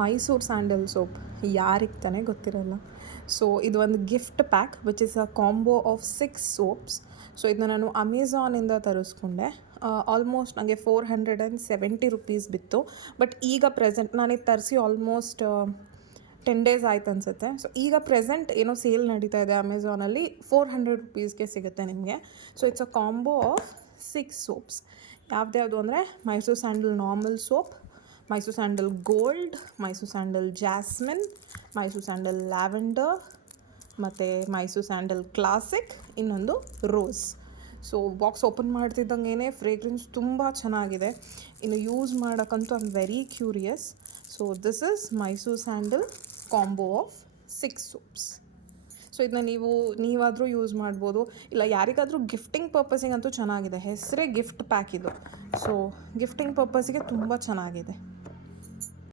Mysuru sandal soap ಯಾರಿಗೆ ತಾನೇ ಗೊತ್ತಿರಲ್ಲ. ಸೊ ಇದು ಒಂದು gift pack which is a combo of 6 soaps. So ಇದನ್ನ ನಾನು ಅಮೆಝಾನಿಂದ ತರಿಸ್ಕೊಂಡೆ. ಆಲ್ಮೋಸ್ಟ್ ನನಗೆ 470 ರುಪೀಸ್ ಬಿತ್ತು. ಬಟ್ ಈಗ ಪ್ರೆಸೆಂಟ್ ನಾನಿದು ತರಿಸಿ ಆಲ್ಮೋಸ್ಟ್ 10 ಡೇಸ್ ಆಯ್ತು ಅನಿಸುತ್ತೆ. ಸೊ ಈಗ ಪ್ರೆಸೆಂಟ್ ಏನೋ ಸೇಲ್ ನಡೀತಾ ಇದೆ ಅಮೆಝಾನಲ್ಲಿ, 400 ರುಪೀಸ್ಗೆ ಸಿಗುತ್ತೆ ನಿಮಗೆ. So it's a combo of 6 soaps. ಯಾವ್ದ್ಯಾವುದು ಅಂದರೆ Mysuru sandal normal soap, Mysuru sandal gold, Mysuru sandal jasmine, Mysuru sandal lavender ಮತ್ತು ಮೈಸೂರು ಸ್ಯಾಂಡಲ್ ಕ್ಲಾಸಿಕ್, ಇನ್ನೊಂದು ರೋಸ್. ಸೊ ಬಾಕ್ಸ್ ಓಪನ್ ಮಾಡ್ತಿದ್ದಂಗೆ ಫ್ರೇಗ್ರೆನ್ಸ್ ತುಂಬ ಚೆನ್ನಾಗಿದೆ. ಇನ್ನು ಯೂಸ್ ಮಾಡೋಕ್ಕಂತೂ I am very curious. So this is Mysuru sandal combo of 6 soaps. So ಇದನ್ನ ನೀವಾದರೂ ಯೂಸ್ ಮಾಡ್ಬೋದು, ಇಲ್ಲ ಯಾರಿಗಾದರೂ ಗಿಫ್ಟಿಂಗ್ ಪರ್ಪಸಿಗಂತೂ ಚೆನ್ನಾಗಿದೆ. ಹೆಸರೇ ಗಿಫ್ಟ್ ಪ್ಯಾಕ್ ಇದು. ಸೊ ಗಿಫ್ಟಿಂಗ್ ಪರ್ಪಸಿಗೆ ತುಂಬ ಚೆನ್ನಾಗಿದೆ.